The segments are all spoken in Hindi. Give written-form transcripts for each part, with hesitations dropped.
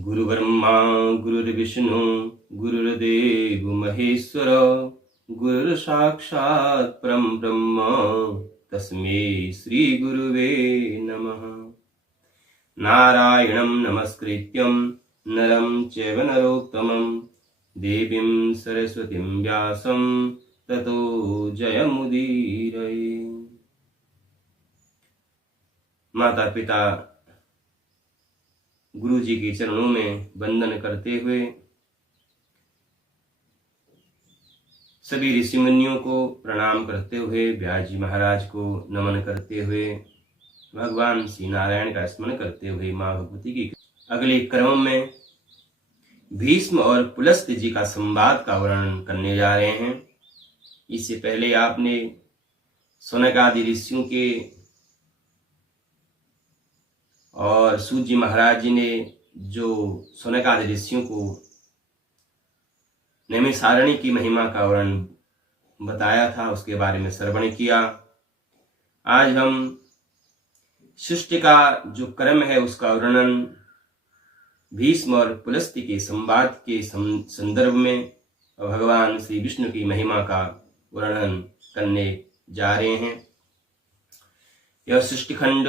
गुरु ब्रह्मा गुरुर्विष्णु गुरुर्देव महेश्वर गुरु साक्षात् परम ब्रह्म तस्मै श्री गुरुवे नमः। नारायणं नमस्कृत्यं नरं चैव नरोत्तमं देवीं सरस्वतीं व्यासं ततो जयमुदीरये। माता पिता गुरु जी के चरणों में वंदन करते हुए सभी ऋषि मुनियों को प्रणाम करते हुए व्यास जी महाराज को नमन करते हुए भगवान श्री नारायण का स्मरण करते हुए मां भगवती की अगले क्रम में भीष्म और पुलस्त्य जी का संवाद का वर्णन करने जा रहे हैं। इससे पहले आपने सनक आदि ऋषियों के और सूत जी महाराज जी ने जो सनक आदि ऋषियों को नैमिषारण्य की महिमा का वर्णन बताया था, उसके बारे में श्रवण किया। आज हम सृष्टि का जो क्रम है उसका वर्णन भीष्म और पुलस्त्य के संवाद के संदर्भ में भगवान श्री विष्णु की महिमा का वर्णन करने जा रहे हैं। यह सृष्टि खंड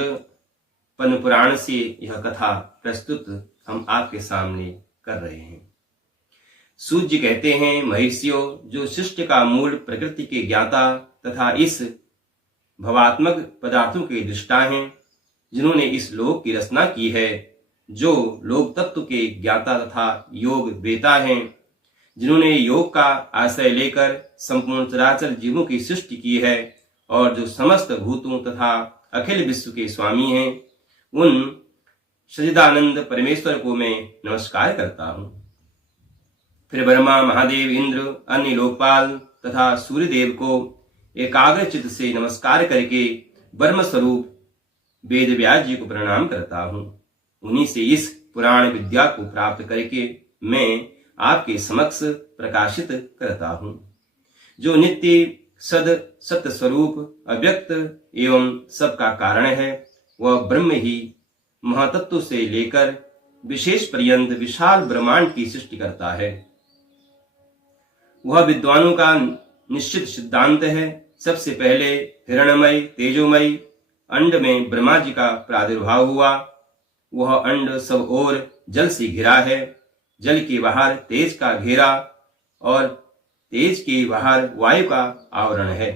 पद्म पुराण से यह कथा प्रस्तुत हम आपके सामने कर रहे हैं। सूत जी कहते हैं, महर्षियों, जो सृष्टि का मूल प्रकृति के ज्ञाता तथा इस भवात्मक पदार्थों के दृष्टा हैं, जिन्होंने इस लोक की रचना की है, जो लोक तत्व के ज्ञाता तथा योग वेता हैं, जिन्होंने योग का आश्रय लेकर संपूर्ण चराचर जीवों की सृष्टि की है और जो समस्त भूतों तथा अखिल विश्व के स्वामी हैं, उन सच्चिदानंद परमेश्वर को मैं नमस्कार करता हूं। फिर ब्रह्मा, महादेव, इंद्र, अन्य लोकपाल तथा सूर्यदेव को एकाग्र चित्त से नमस्कार करके ब्रह्म स्वरूप वेद व्यास जी को प्रणाम करता हूं। उन्हीं से इस पुराण विद्या को प्राप्त करके मैं आपके समक्ष प्रकाशित करता हूं। जो नित्य सद सत्य स्वरूप अव्यक्त एवं सबका कारण है, वह ब्रह्म ही महातत्व से लेकर विशेष पर्यंत विशाल ब्रह्मांड की सृष्टि करता है। वह विद्वानों का निश्चित सिद्धांत है। सबसे पहले हिरणमय तेजोमय अंड में ब्रह्मा जी का प्रादुर्भाव हुआ। वह अंड सब ओर जल से घिरा है। जल के बाहर तेज का घेरा और तेज के बाहर वायु का आवरण है।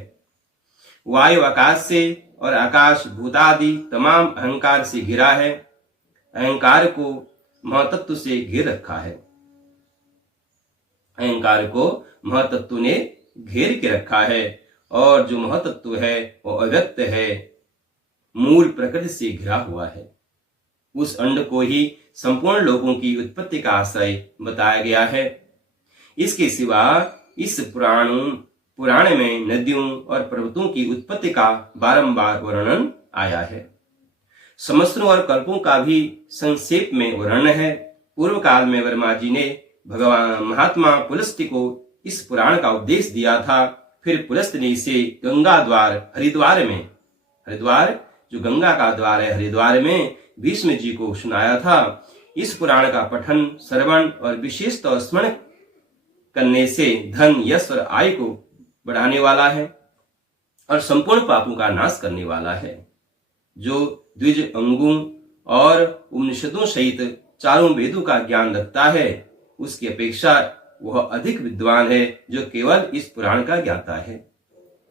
वायु आकाश से और आकाश भूतादि तमाम अहंकार से घिरा है। अहंकार को महातत्व से घेर रखा है। अहंकार को महातत्व ने घेर के रखा है और जो महातत्व है वो अव्यक्त है, मूल प्रकृति से घिरा हुआ है। उस अंड को ही संपूर्ण लोगों की उत्पत्ति का आश्रय बताया गया है। इसके सिवा इस पुराण में नदियों और पर्वतों की उत्पत्ति का बारंबार वर्णन आया है। संवत्सरों और कल्पों का भी संक्षेप में वर्णन है। पूर्व काल में वर्मा जी ने भगवान महात्मा पुलस्त्य को इस पुराण का उपदेश दिया था। फिर पुलस्त्य ने इसे गंगा द्वार हरिद्वार जो गंगा का द्वार है, हरिद्वार में भीष्म जी को सुनाया था। इस पुराण का पठन, श्रवण और विशेषतः स्मरण करने से धन, यश और आयु को बढ़ाने वाला है और संपूर्ण पापों का नाश करने वाला है। जो द्विज अंगों और उपनिषदों सहित चारों वेदों का ज्ञान रखता है, उसकी अपेक्षा वह अधिक विद्वान है जो केवल इस पुराण का ज्ञाता है।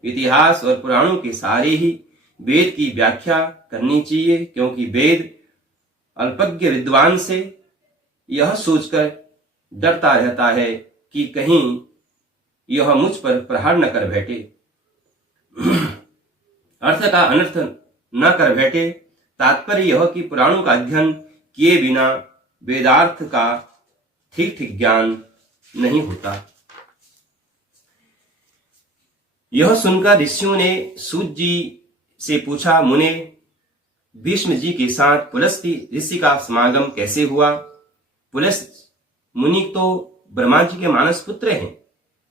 इतिहास और पुराणों के सारे ही वेद की व्याख्या करनी चाहिए, क्योंकि वेद अल्पज्ञ विद्वान से यह सोचकर डरता रहता है कि कहीं यह मुझ पर प्रहार न कर बैठे, अर्थ का अनर्थ न कर बैठे। तात्पर्य यह कि पुराणों का अध्ययन किए बिना वेदार्थ का ठीक ठीक ज्ञान नहीं होता। यह सुनकर ऋषियों ने सूत जी से पूछा, मुने, भीष्म जी के साथ पुलस्त्य ऋषि का समागम कैसे हुआ? पुलस्त्य मुनि तो ब्रह्मा जी के मानस पुत्र हैं।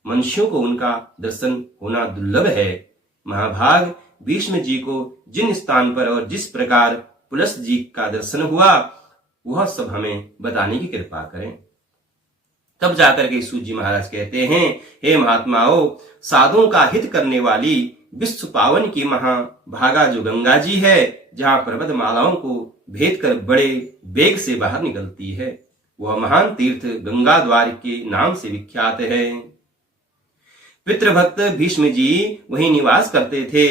मनुष्यों को उनका दर्शन होना दुर्लभ है। महाभाग भीष्म जी को जिन स्थान पर और जिस प्रकार पुलस्त्य जी का दर्शन हुआ, वह सब हमें बताने की कृपा करें। तब जाकर के सूत जी महाराज कहते हैं, हे महात्माओं, साधुओं का हित करने वाली विश्व पावन की महाभागा जो गंगा जी है, जहां पर्वत मालाओं को भेद कर बड़े वेग से बाहर निकलती है, वह महान तीर्थ गंगा द्वार के नाम से विख्यात है। पितृभक्त भीष्म जी वहीं निवास करते थे।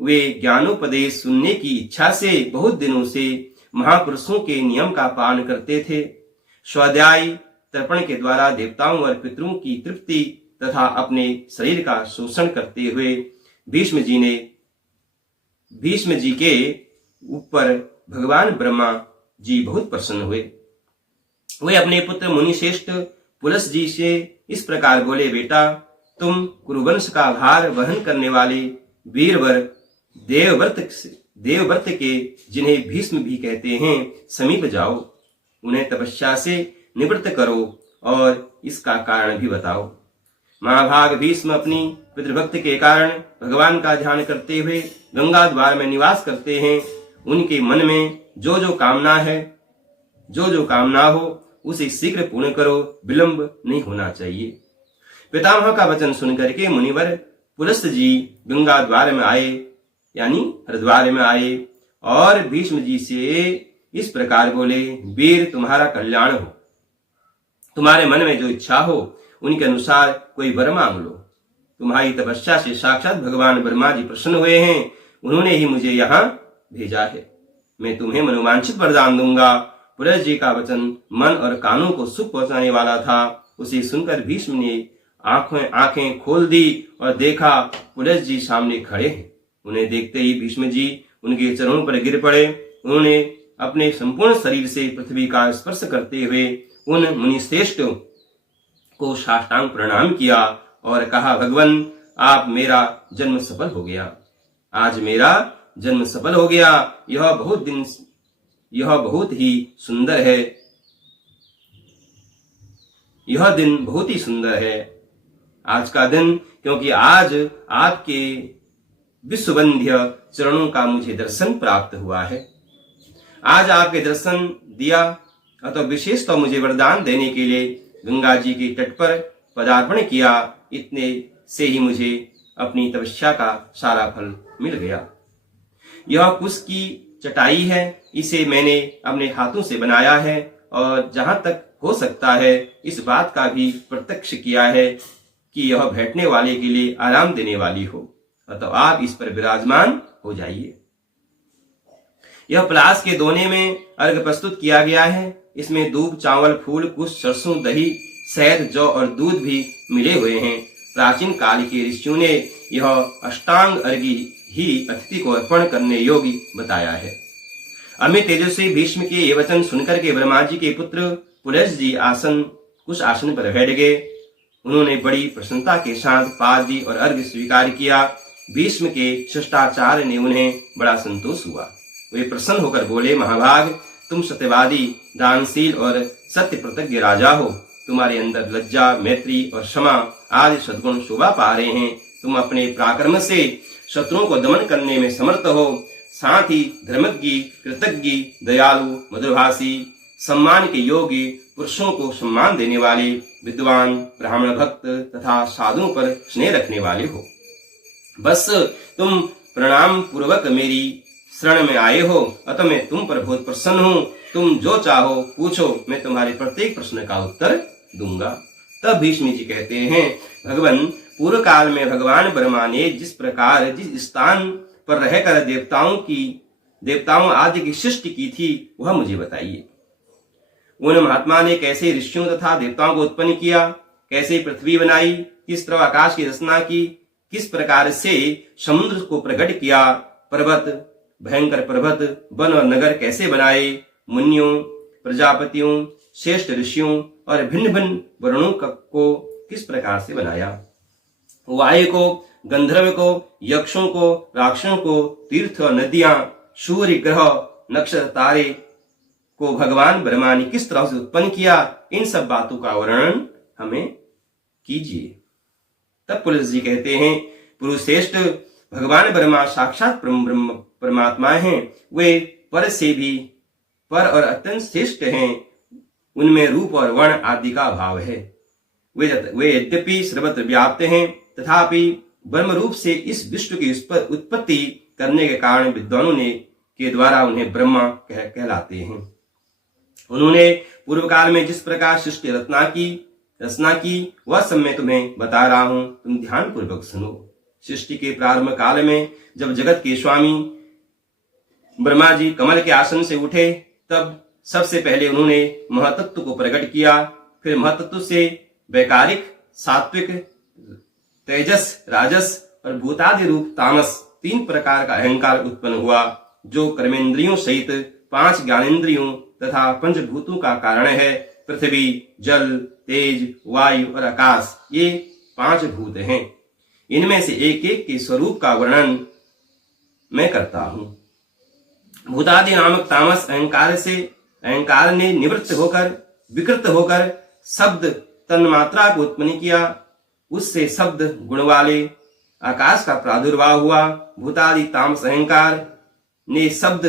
वे ज्ञानोपदेश सुनने की इच्छा से बहुत दिनों से महापुरुषों के नियम का पालन करते थे। स्वाध्याय तर्पण के द्वारा देवताओं और पितरों की तृप्ति तथा अपने शरीर का शोषण करते हुए भीष्म जी के ऊपर भगवान ब्रह्मा जी बहुत प्रसन्न हुए। वे अपने पुत्र मुनिश्रेष्ठ पुलस जी से इस प्रकार बोले, बेटा, तुम कुरुवंश का भार वहन करने वाले वीरवर देवव्रत के, जिन्हें भीष्म भी कहते हैं, समीप जाओ, उन्हें तपस्या से निवृत्त करो और इसका कारण भी बताओ। महाभाग भीष्म अपनी पितृभक्ति के कारण भगवान का ध्यान करते हुए गंगा द्वार में निवास करते हैं। उनके मन में जो जो कामना हो उसे शीघ्र पूर्ण करो, विलंब नहीं होना चाहिए। पितामह का वचन सुनकर के मुनिवर पुलस्त जी गंगा द्वार में आए, यानी हरिद्वार में आए और भीष्म जी से इस प्रकार बोले, वीर, तुम्हारा कल्याण हो, तुम्हारे मन में जो इच्छा हो उनके अनुसार कोई वर मांग लो। तुम्हारी तपस्या से साक्षात भगवान ब्रह्मा जी प्रसन्न हुए हैं, उन्होंने ही मुझे यहाँ भेजा है। मैं तुम्हें मनोवांछित वरदान दूंगा। पुलस जी का वचन मन और कानों को सुख पहुंचाने वाला था। उसे सुनकर भीष्म ने आंखें खोल दी और देखा पुलस जी सामने खड़े हैं। उन्हें देखते ही भीष्म जी उनके चरणों पर गिर पड़े। उन्होंने अपने संपूर्ण शरीर से पृथ्वी का स्पर्श करते हुए उन मुनिश्रेष्ठ को साष्टांग प्रणाम किया और कहा, भगवान, आप मेरा जन्म सफल हो गया। आज मेरा जन्म सफल हो गया। यह बहुत ही सुंदर है। यह दिन बहुत ही सुंदर है, आज का दिन, क्योंकि आज आपके विश्ववंद्य चरणों का मुझे दर्शन प्राप्त हुआ है। आज आपके दर्शन दिया, अतः विशेष तो मुझे वरदान देने के लिए गंगा जी के तट पर पदार्पण किया। इतने से ही मुझे अपनी तपस्या का सारा फल मिल गया। यह कुश की चटाई है, इसे मैंने अपने हाथों से बनाया है और जहां तक हो सकता है इस बात का भी प्रत्यक्ष किया है कि यह बैठने वाले के लिए आराम देने वाली हो, अतः आप इस पर विराजमान हो जाइए। यह पलाश के दोने में अर्घ प्रस्तुत किया गया है। इसमें दूब, चावल, फूल, कुश, सरसों, दही, शहद, जौ और दूध भी मिले हुए हैं। प्राचीन काल के ऋषियों ने यह अष्टांग अर्घ्य ही अतिथि को अर्पण करने योग्य बताया है। अमित तेजस्वी भीष्म के ये वचन सुनकर के ब्रह्मा जी के पुत्र पुलस जी कुश आसन पर बैठ गए। उन्होंने बड़ी प्रसन्नता के साथ पादी और अर्घ्य स्वीकार किया। भीष्म के शिष्टाचार्य ने उन्हें बड़ा संतोष हुआ। वे प्रसन्न होकर बोले, महाभाग, तुम सत्यवादी, दानशील और सत्य प्रतिज्ञ राजा हो। तुम्हारे अंदर लज्जा, मैत्री और क्षमा आदि सद्गुण शोभा पा रहे हैं। तुम अपने पराक्रम से शत्रुओं को दमन करने में समर्थ हो। साथ ही धर्मज्ञ, कृतज्ञ, दयालु, मधुरभाषी, सम्मान के योग्य, पुरुषों को सम्मान देने वाले, विद्वान, ब्राह्मण भक्त तथा साधुओं पर स्नेह रखने वाले हो। बस तुम प्रणाम पूर्वक मेरी शरण में आए हो, अतः मैं तुम पर बहुत प्रसन्न हूँ। तुम जो चाहो पूछो, मैं तुम्हारे प्रत्येक प्रश्न का उत्तर दूंगा। तब भीष्म जी कहते हैं, भगवान, पूर्व काल में भगवान ब्रह्मा ने जिस प्रकार जिस स्थान पर रहकर देवताओं आदि की सृष्टि की थी, वह मुझे बताइए। उन महात्मा ने कैसे ऋषियों तथा देवताओं को उत्पन्न किया, कैसे पृथ्वी बनाई, किस तरह आकाश की रचना की, किस प्रकार से समुद्र को प्रकट किया, पर्वत, भयंकर पर्वत, वन और नगर कैसे बनाए, मुनियों, प्रजापतियों, श्रेष्ठ ऋषियों और भिन्न भिन्न वर्णों को किस प्रकार से बनाया, वायु को, गंधर्व को, यक्षों को, राक्षसों को, तीर्थ और नदियां, सूर्य, ग्रह, नक्षत्र, तारे को भगवान ब्रह्मा ने किस तरह से उत्पन्न किया, इन सब बातों का वर्णन हमें कीजिए। तब पुलस जी कहते हैं, पुरुषश्रेष्ठ भगवान ब्रह्मा साक्षात परमात्मा हैं। वे पर से भी पर और अत्यंत श्रेष्ठ हैं, उनमें रूप और वर्ण आदि का अभाव है। वे यद्यपि सर्वत्र व्याप्त हैं, तथापि ब्रह्म रूप से इस विश्व की उत्पत्ति करने के कारण विद्वानों ने के द्वारा उन्हें ब्रह्मा कहलाते हैं। उन्होंने पूर्व काल में जिस प्रकार सृष्टि रचना की वह सब मैं तुम्हें बता रहा हूं, तुम ध्यान पूर्वक सुनो। सृष्टि के प्रारंभ काल में जब जगत के स्वामी ब्रह्मा जी कमल के आसन से उठे, तब सबसे पहले उन्होंने महतत्व को प्रकट किया। फिर महतत्व से वैकारिक, सात्विक, तेजस, राजस और भूतादि रूप तामस 3 प्रकार का अहंकार उत्पन्न हुआ, जो कर्मेंद्रियों सहित 5 ज्ञानेंद्रियों तथा पंचभूतों का कारण है। पृथ्वी, जल, तेज, वायु और आकाश, ये 5 भूत हैं। इनमें से एक एक के स्वरूप का वर्णन मैं करता हूं। भूतादि नामक तामस अहंकार ने निवृत्त होकर, विकृत होकर शब्द तन्मात्रा को उत्पन्न किया। उससे शब्द गुण वाले आकाश का प्रादुर्भाव हुआ। भूतादि तामस अहंकार ने शब्द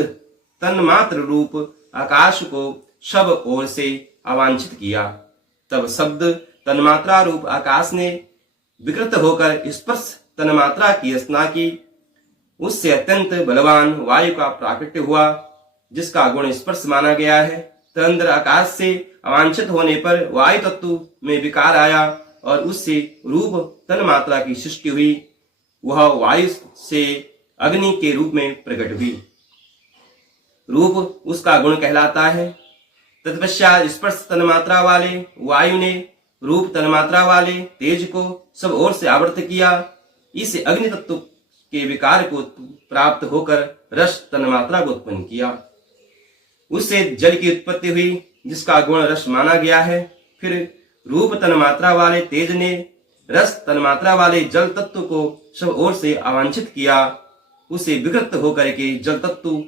तन्मात्र रूप आकाश को सब ओर से अवांछित किया। तब शब्द तन्मात्रा रूप आकाश ने विकृत होकर स्पर्श तन्मात्रा की रचना की। उससे अत्यंत बलवान वायु का प्राकट्य हुआ, जिसका गुण स्पर्श माना गया है। तदंतर आकाश से अवांछित होने पर वायु तत्व में विकार आया और उससे रूप तन्मात्रा की सृष्टि हुई। वह वायु से अग्नि के रूप में प्रकट हुई। रूप उसका गुण कहलाता है। तत्पश्चात स्पर्श तन्मात्रा वाले वायु ने रूप तन्मात्रा वाले तेज को सब ओर से आवृत किया। इस अग्नि तत्व के विकार को प्राप्त होकर रस तन्मात्रा को उत्पन्न किया। उससे जल की उत्पत्ति हुई, जिसका गुण रस माना गया है। फिर रूप तन्मात्रा वाले तेज ने रस तन्मात्रा वाले जल तत्व को सब ओर से अवांछित किया। उसे विकृत होकर के जल तत्व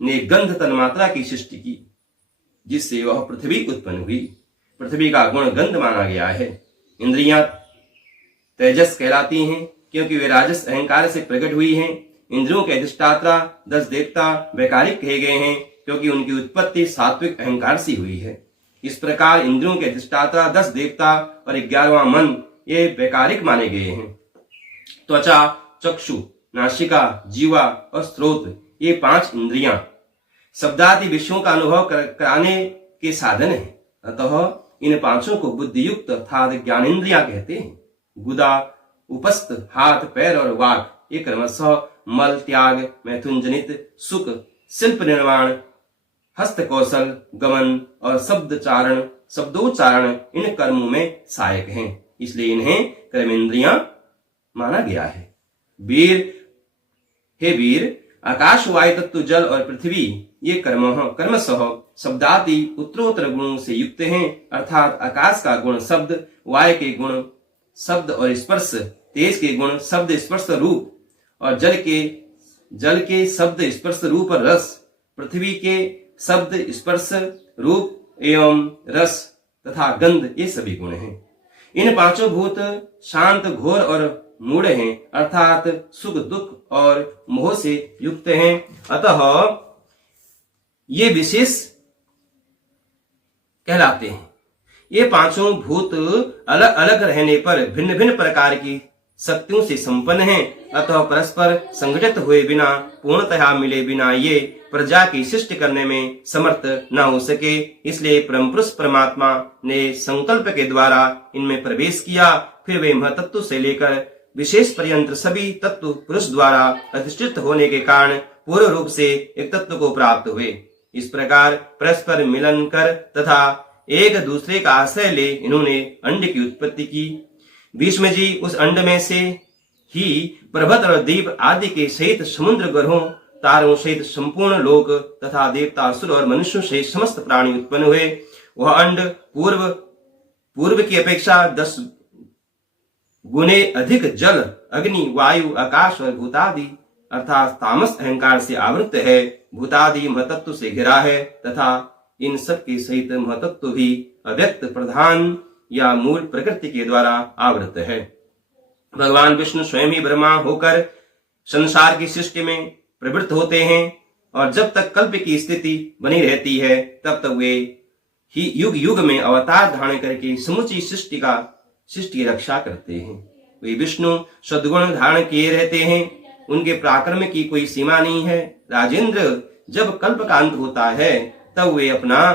ने गंध तन्मात्रा की सृष्टि की, जिससे वह पृथ्वी उत्पन्न हुई। पृथ्वी का गुण गंध माना गया है। इंद्रियां तेजस कहलाती हैं, क्योंकि वे राजस अहंकार से प्रकट हुई हैं। इंद्रियों के अधिष्ठाता 10 देवता वैकारिक कहे गए हैं, क्योंकि उनकी उत्पत्ति सात्विक अहंकार से हुई है। इस प्रकार इंद्रियों के अधिष्ठाता 10 देवता और 11वां मन ये वैकारिक माने गए हैं। त्वचा, चक्षु, नासिका, जीवा और स्रोत, ये 5 इंद्रियां शब्दादि विषयों का अनुभव कराने के साधन है। अतः इन 5 को बुद्धियुक्त अर्थात ज्ञानेंद्रियां कहते हैं। गुदा, उपस्थ, हाथ, पैर और वाक, ये क्रमशः मल त्याग, मैथुन जनित सुख, शिल्प निर्माण, हस्त कौशल, गमन और शब्दोच्चारण इन कर्मों में सहायक हैं। इसलिए इन्हें कर्मेंद्रियां माना गया है। वीर, आकाश, वायु तत्व, जल और पृथ्वी ये कर्मशः शब्दादि उत्तरोत्तर गुणों से युक्त हैं। अर्थात आकाश का गुण शब्द, वायु के गुण शब्द और स्पर्श, तेज के गुण शब्द, स्पर्श, रूप और जल के शब्द, स्पर्श, रूप और रस, पृथ्वी के शब्द, स्पर्श, रूप एवं रस तथा गंध, ये सभी गुण हैं। इन 5 भूत शांत, घोर और मूढ़ हैं, अर्थात सुख, दुख और मोह से युक्त हैं। अतः ये विशेष कहलाते हैं। ये 5 भूत अलग अलग रहने पर भिन्न भिन्न प्रकार की शक्तियों से संपन्न हैं। अतः परस्पर संगठित हुए बिना, पूर्णतः मिले बिना ये प्रजा की सृष्टि करने में समर्थ न हो सके। इसलिए परम पुरुष परमात्मा ने संकल्प के द्वारा इनमें प्रवेश किया। फिर वे महतत्व से लेकर विशेष पर्यंत सभी तत्व पुरुष द्वारा अधिष्ठित होने के कारण पूर्ण रूप से एक तत्व को प्राप्त हुए। इस प्रकार परस्पर मिलन कर तथा एक दूसरे का आश्रय ले इन्होंने अंड की उत्पत्ति की। भीष्म जी उस अंड में से ही पर्वत और द्वीप आदि के सहित समुद्र, ग्रहों, तारों सहित संपूर्ण लोक तथा देवता, असुर और मनुष्यों सहित समस्त प्राणी उत्पन्न हुए। वह अंड पूर्व की अपेक्षा 10 गुने अधिक जल, अग्नि, वायु, आकाश और भूतादि अर्थात तामस अहंकार से आवृत है। भूतादि महतत्व से घिरा है तथा इन सब के सहित महतत्व भी अव्यक्त प्रधान या मूल प्रकृति के द्वारा आवृत है। भगवान विष्णु स्वयं ही ब्रह्मा होकर संसार की सृष्टि में प्रवृत्त होते हैं। और जब तक कल्प की स्थिति बनी रहती है तब तक वे ही युग युग में अवतार धारण करके समूची सृष्टि की रक्षा करते हैं। वे विष्णु सद्गुण धारण किए रहते हैं, उनके पराक्रम की कोई सीमा नहीं है। राजेंद्र, जब कल्प का अंत होता है तब वे अपना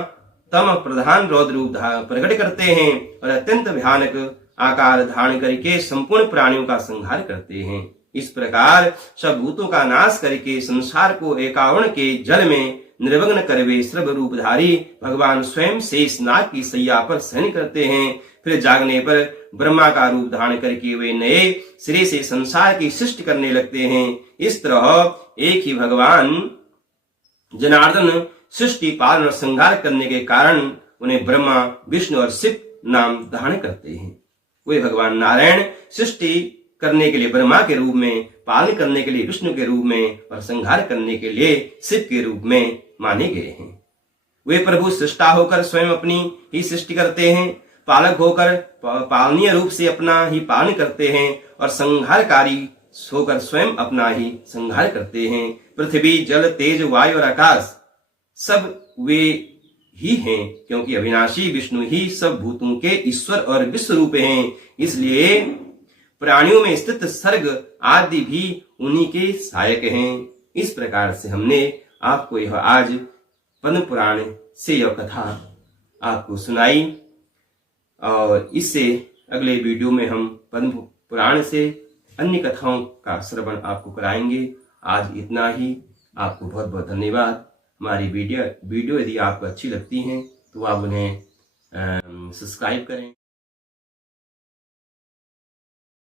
तम प्रधान रौद्र रूप प्रकट करते हैं और अत्यंत भयानक आकार धारण करके संपूर्ण प्राणियों का संहार करते हैं। इस प्रकार सब भूतों का नाश करके संसार को एकावरण के जल में निर्वग्न कर वे सर्व रूपधारी भगवान स्वयं शेष नाग की सैया पर शयन करते हैं। फिर जागने पर ब्रह्मा का रूप धारण करके वे नए सिरे से संसार की सृष्टि करने लगते हैं। इस तरह एक ही भगवान जनार्दन सृष्टि पालन और संहार करने के कारण उन्हें ब्रह्मा, विष्णु और शिव नाम धारण करते हैं। वे भगवान नारायण सृष्टि करने के लिए ब्रह्मा के रूप में, पालन करने के लिए विष्णु के रूप में और संहार करने के लिए शिव के रूप में माने गए हैं। वे प्रभु सृष्टा होकर स्वयं अपनी ही सृष्टि करते हैं, पालक होकर पालनीय रूप से अपना ही पालन करते हैं और संहारकारी होकर स्वयं अपना ही संहार करते हैं। पृथ्वी, जल, तेज, वायु और आकाश सब वे ही हैं, क्योंकि अविनाशी विष्णु ही सब भूतों के ईश्वर और विश्व रूप हैं। इसलिए प्राणियों में स्थित सर्ग आदि भी उन्हीं के सहायक हैं। इस प्रकार से हमने आपको यह आज पद्म पुराण से यह कथा आपको सुनाई और इससे अगले वीडियो में हम पद्म पुराण से अन्य कथाओं का श्रवण आपको कराएंगे। आज इतना ही। आपको बहुत बहुत धन्यवाद। हमारी वीडियो यदि आपको अच्छी लगती हैं तो आप उन्हें सब्सक्राइब करें।